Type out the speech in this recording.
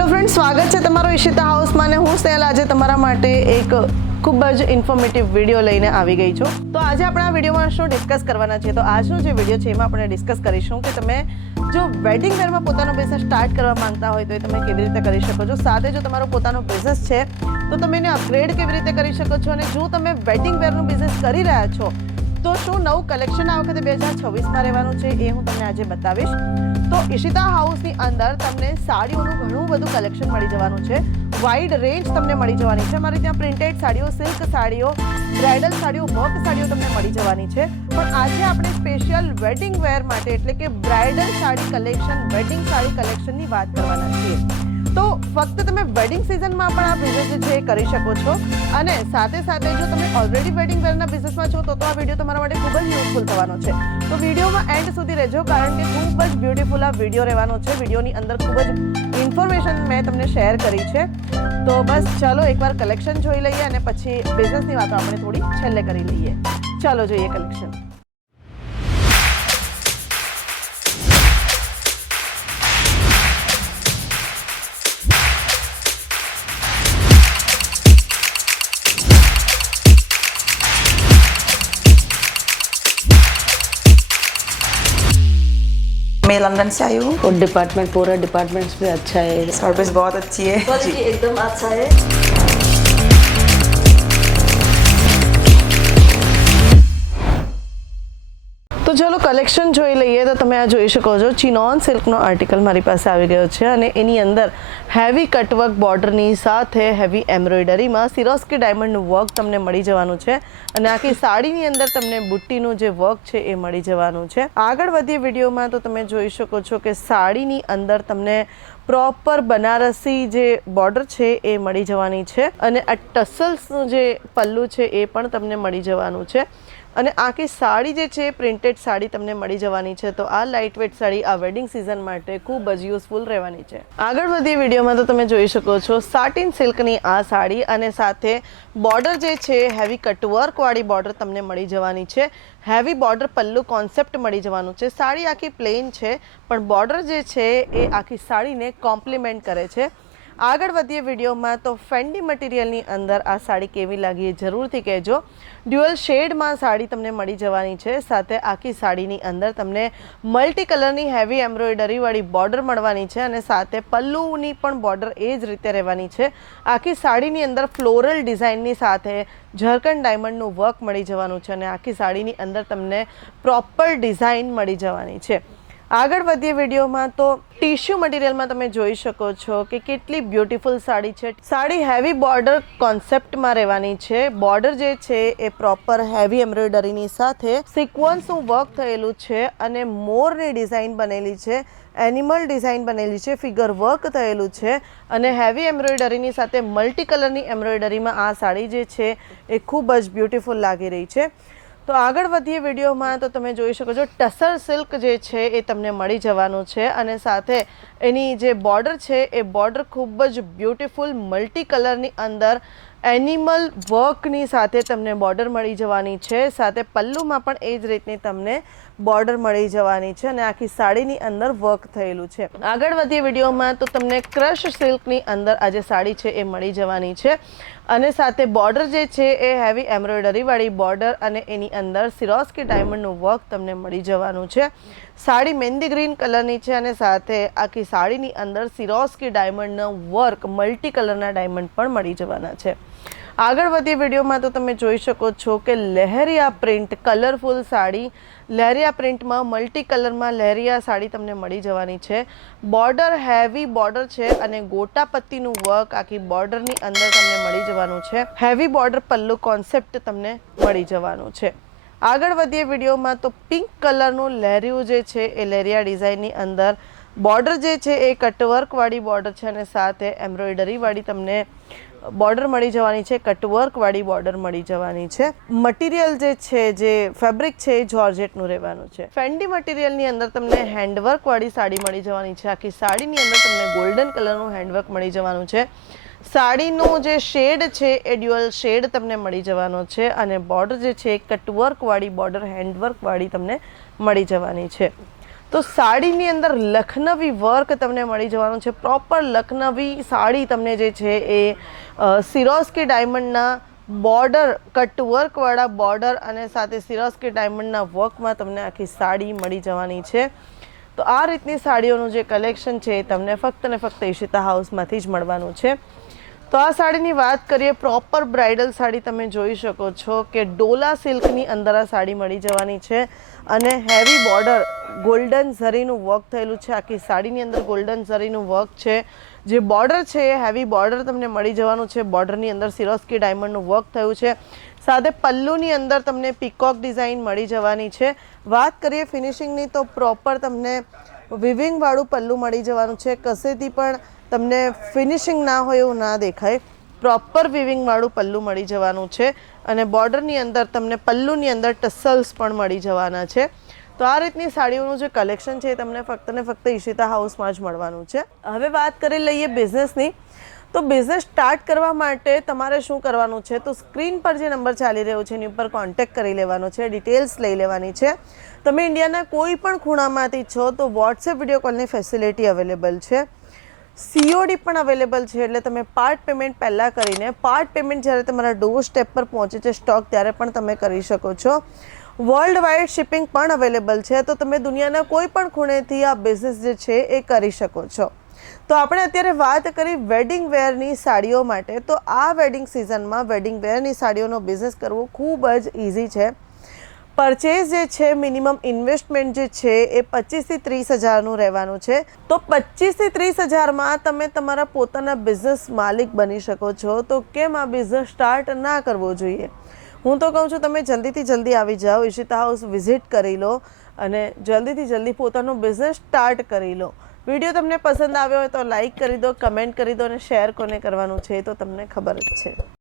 Hello friends, સ્વાગત છે તમારો ઈશિતા હાઉસમાં. અને હું સ્નેહલ આજે તમારા માટે એક ખૂબ જ ઇન્ફોર્મેટિવ વિડીયો લઈને આવી ગઈ છું. તો આજે આપણે આ વિડીયોમાં શું ડિસ્કસ કરવાના છે, તો આજનો જે વિડીયો છે એમાં આપણે ડિસ્કસ કરીશું કે તમે જો વેડિંગ વેરમાં પોતાનો બિઝનેસ સ્ટાર્ટ કરવા માંગતા હોય તો એ તમે કેવી રીતે કરી શકો છો. સાથે જો તમારો પોતાનો બિઝનેસ છે તો તમે એને અપગ્રેડ કેવી રીતે કરી શકો છો. અને જો તમે વેડિંગ વેરનું બિઝનેસ કરી રહ્યા છો તો શું નવું કલેક્શન આ વખતે 2026માં રહેવાનું છે એ હું તમને આજે બતાવીશ. તો ઈશિતા હાઉસની અંદર તમને સાડીઓનું ઘણું બધું કલેક્શન મળી જવાનું છે. વાઇડ રેન્જ તમને મળી જવાની છે. મારી ત્યાં પ્રિન્ટેડ સાડીઓ, સિલ્ક સાડીઓ, બ્રાઇડલ સાડીઓ, વર્ક સાડીઓ તમને મળી જવાની છે. પણ આજે આપણે સ્પેશિયલ વેડિંગ વેર માટે એટલે કે bridal sari collection, wedding sari કલેક્શનની વાત કરવાના છીએ. તો ફક્ત તમે વેડિંગ સિઝનમાં પણ આ બિઝનેસ છે એ કરી શકો છો. અને સાથે સાથે જો તમે ઓલરેડી વેડિંગ વેરના બિઝનેસમાં છો તો આ વિડીયો તમારા માટે ખૂબ જ યુઝફુલ થવાનો છે. તો વિડીયોમાં એન્ડ સુધી રહેજો, કારણ કે ખૂબ જ બ્યુટીફુલ આ વિડીયો રહેવાનો છે. વિડીયોની અંદર ખૂબ જ ઇન્ફોર્મેશન મેં તમને શેર કરી છે. તો બસ ચાલો એકવાર કલેક્શન જોઈ લઈએ અને પછી બિઝનેસની વાતો આપણે થોડી છેલ્લે કરી લઈએ. ચાલો જોઈએ કલેક્શન. मैं लंदन से आई हूँ और डिपार्टमेंट पूरा डिपार्टमेंट्स भी अच्छा है, सर्विस बहुत अच्छी है क्वालिटी एकदम अच्छा है. તો ચલો કલેક્શન જોઈ લઈએ. તો તમે આ જોઈ શકો છો ચિનોન સિલ્કનો આર્ટિકલ મારી પાસે આવી ગયો છે અને એની અંદર હેવી કટવર્ક બોર્ડરની સાથે હેવી એમ્બ્રોઇડરીમાં સિરોસ્કી ડાયમંડનું વર્ક તમને મળી જવાનું છે. અને આખી સાડીની અંદર તમને બુટ્ટીનું જે વર્ક છે એ મળી જવાનું છે. આગળ વધીએ વિડીયોમાં તો તમે જોઈ શકો છો કે સાડીની અંદર તમને પ્રોપર બનારસી જે બોર્ડર છે એ મળી જવાની છે. અને આ ટસલ્સનું જે પલ્લું છે એ પણ તમને મળી જવાનું છે. અને આખી સાડી જે છે પ્રિન્ટેડ સાડી તમને મળી જવાની છે. તો આ લાઇટ વેટ સાડી આ વેડિંગ સિઝન માટે ખૂબ જ યુઝફુલ રહેવાની છે. આગળ વધીએ વિડીયોમાં તો તમે જોઈ શકો છો સાટિન સિલ્કની આ સાડી અને સાથે બોર્ડર જે છે હેવી કટવર્ક વાળી બોર્ડર તમને મળી જવાની છે. હેવી બોર્ડર પલ્લુ કોન્સેપ્ટ મળી જવાનું છે. સાડી આખી પ્લેન છે પણ બોર્ડર જે છે એ આખી સાડીને કોમ્પ્લિમેન્ટ કરે છે. આગળ વધીએ વિડીયોમાં તો ફેન્ડી મટીરિયલની અંદર આ સાડી કેવી લાગી એ જરૂરથી કહેજો. ડ્યુઅલ શેડમાં સાડી તમને મળી જવાની છે. સાથે આખી સાડીની અંદર તમને મલ્ટી કલરની હેવી એમ્બ્રોઇડરીવાળી બોર્ડર મળવાની છે. અને સાથે પલ્લુની પણ બોર્ડર એ જ રીતે રહેવાની છે. આખી સાડીની અંદર ફ્લોરલ ડિઝાઇનની સાથે ઝરકન ડાયમંડનું વર્ક મળી જવાનું છે. અને આખી સાડીની અંદર તમને પ્રોપર ડિઝાઇન મળી જવાની છે. આગળ વધીએ વિડીયોમાં તો ટીશ્યુ મટીરિયલમાં તમે જોઈ શકો છો કે કેટલી બ્યુટીફુલ સાડી છે. સાડી હેવી બોર્ડર કોન્સેપ્ટમાં રહેવાની છે. બોર્ડર જે છે એ પ્રોપર હેવી એમ્બ્રોઇડરીની સાથે સિક્વન્સનું વર્ક થયેલું છે અને મોરની ડિઝાઇન બનેલી છે, એનિમલ ડિઝાઇન બનેલી છે, ફિગર વર્ક થયેલું છે અને હેવી એમ્બ્રોઇડરીની સાથે મલ્ટી કલરની એમ્બ્રોઇડરીમાં આ સાડી જે છે એ ખૂબ જ બ્યુટીફુલ લાગી રહી છે. તો આગળ વધીએ વિડીયોમાં તો તમે જોઈ શકો છો ટસર સિલ્ક જે છે એ તમને મળી જવાનું છે. અને સાથે એની જે બોર્ડર છે એ બોર્ડર ખૂબ જ બ્યુટીફુલ મલ્ટી કલરની અંદર એનિમલ વર્કની સાથે તમને બોર્ડર મળી જવાની છે. સાથે પલ્લુમાં પણ એ જ રીતની તમને બોર્ડર મળી જવાની છે અને આખી સાડીની અંદર વર્ક થયેલું છે. આગળ વધીએ વિડીયોમાં તો તમને ક્રશ સિલ્કની અંદર આ જે સાડી છે એ મળી જવાની છે. અને સાથે બોર્ડર જે છે એ હેવી એમ્બ્રોઇડરીવાળી બોર્ડર અને એની અંદર સિરોસ્કી ડાયમંડનું વર્ક તમને મળી જવાનું છે. સાડી મહેંદી ગ્રીન કલરની છે અને સાથે આખી સાડીની અંદર સિરોસ્કી ડાયમંડનું વર્ક મલ્ટી કલરના ડાયમંડ પણ મળી જવાના છે. આગળ વધીએ વિડીયોમાં તો તમે જોઈ શકો છો કે લહેરિયા પ્રિન્ટ કલરફુલ સાડી, લહેરિયા પ્રિન્ટમાં મલ્ટી કલરમાં લહેરિયા સાડી તમને મળી જવાની છે. બોર્ડર હેવી બોર્ડર છે અને ગોટા પત્તીનું વર્ક આખી બોર્ડરની અંદર તમને મળી જવાનું છે. હેવી બોર્ડર પલ્લુ કોન્સેપ્ટ તમને મળી જવાનું છે. આગળ વધીએ વિડીયોમાં તો પિંક કલરનું લહેરિયું જે છે એ લહેરિયા ડિઝાઇનની અંદર બોર્ડર જે છે એ કટવર્કવાળી બોર્ડર છે અને સાથે એમ્બ્રોઇડરીવાળી તમને બોર્ડર મળી જવાની છે. કટવર્કવાળી બોર્ડર મળી જવાની છે. મટીરિયલ જે છે જે ફેબ્રિક છે એ જોર્જેટનું રહેવાનું છે. ફેન્ડી મટીરિયલની અંદર તમને હેન્ડવર્કવાળી સાડી મળી જવાની છે. આખી સાડીની અંદર તમને ગોલ્ડન કલરનું હેન્ડવર્ક મળી જવાનું છે. સાડીનું જે શેડ છે એ ડ્યુઅલ શેડ તમને મળી જવાનો છે અને બોર્ડર જે છે કટવર્કવાળી બોર્ડર હેન્ડવર્કવાળી તમને મળી જવાની છે. તો સાડીની અંદર લખનવી વર્ક તમને મળી જવાનું છે. પ્રોપર લખનવી સાડી તમને જે છે એ સિરોસ્કી ડાયમંડના બોર્ડર કટવર્કવાળા બોર્ડર અને સાથે સિરોસ્કી ડાયમંડના વર્કમાં તમને આખી સાડી મળી જવાની છે. તો આ રીતની સાડીઓનું જે કલેક્શન છે એ તમને ફક્ત ને ફક્ત ઈશિતા હાઉસમાંથી જ મળવાનું છે. તો આ સાડીની વાત કરીએ, પ્રોપર બ્રાઇડલ સાડી તમે જોઈ શકો છો કે ડોલા સિલ્કની અંદર આ સાડી મળી જવાની છે અને હેવી બોર્ડર ગોલ્ડન ઝરીનું વર્ક થયેલું છે. આખી સાડીની અંદર ગોલ્ડન ઝરીનું વર્ક છે. જે બોર્ડર છે એ હેવી બોર્ડર તમને મળી જવાનું છે. બોર્ડરની અંદર સિરોસ્કી ડાયમંડનું વર્ક થયું છે. સાથે પલ્લુની અંદર તમને પીકોક ડિઝાઇન મળી જવાની છે. વાત કરીએ ફિનિશિંગની તો પ્રોપર તમને વિવિંગવાળું પલ્લું મળી જવાનું છે. કશેથી પણ તમને ફિનિશિંગ ના હોય એવું ના દેખાય. પ્રોપર વિવિંગવાળું પલ્લું મળી જવાનું છે અને બોર્ડરની અંદર તમને પલ્લુની અંદર ટસલ્સ પણ મળી જવાના છે. તો આ રીતની સાડીઓનું જે કલેક્શન છે એ તમને ફક્ત ને ફક્ત ઈશિતા હાઉસમાં જ મળવાનું છે. હવે વાત કરી લઈએ બિઝનેસની. તો બિઝનેસ સ્ટાર્ટ કરવા માટે તમારે શું કરવાનું છે, તો સ્ક્રીન પર જે નંબર ચાલી રહ્યો છે એની ઉપર કોન્ટેક્ટ કરી લેવાનો છે, ડિટેલ્સ લઈ લેવાની છે. તમે ઇન્ડિયાના કોઈ પણ ખૂણામાંથી છો તો વોટ્સએપ વિડીયો કોલની ફેસિલિટી અવેલેબલ છે. COD પણ અવેલેબલ છે, એટલે તમે પાર્ટ પેમેન્ટ પહેલાં કરીને પાર્ટ પેમેન્ટ જ્યારે તમારા ડોર સ્ટેપ પર પહોંચે છે સ્ટોક ત્યારે પણ તમે કરી શકો છો. વર્લ્ડ વાઇડ શિપિંગ પણ અવેલેબલ છે, તો તમે દુનિયાના કોઈ પણ ખૂણેથી આ બિઝનેસ જે છે એ કરી શકો છો. તો આપણે અત્યારે વાત કરી વેડિંગ વેરની સાડીઓ માટે. તો આ વેડિંગ સિઝનમાં વેડિંગ વેરની સાડીઓનો બિઝનેસ કરવો ખૂબ જ ઇઝી છે. પરચેઝ જે છે મિનિમમ ઇન્વેસ્ટમેન્ટ જે છે એ 25 થી 30 હજારનું રહેવાનું છે. તો 25 થી 30 હજારમાં તમે તમારા પોતાના બિઝનેસ માલિક બની શકો છો. તો કેમ આ બિઝનેસ સ્ટાર્ટ ના કરવો જોઈએ? હું તો કહું છું તમે જલ્દીથી જલ્દી આવી જાઓ, ઈશિતા હાઉસ વિઝિટ કરી લો અને જલ્દીથી જલ્દી પોતાનો બિઝનેસ સ્ટાર્ટ કરી લો. વિડીયો તમને પસંદ આવ્યો હોય તો લાઈક કરી દો, કમેન્ટ કરી દો અને શેર કોને કરવાનું છે એ તો તમને ખબર જ છે.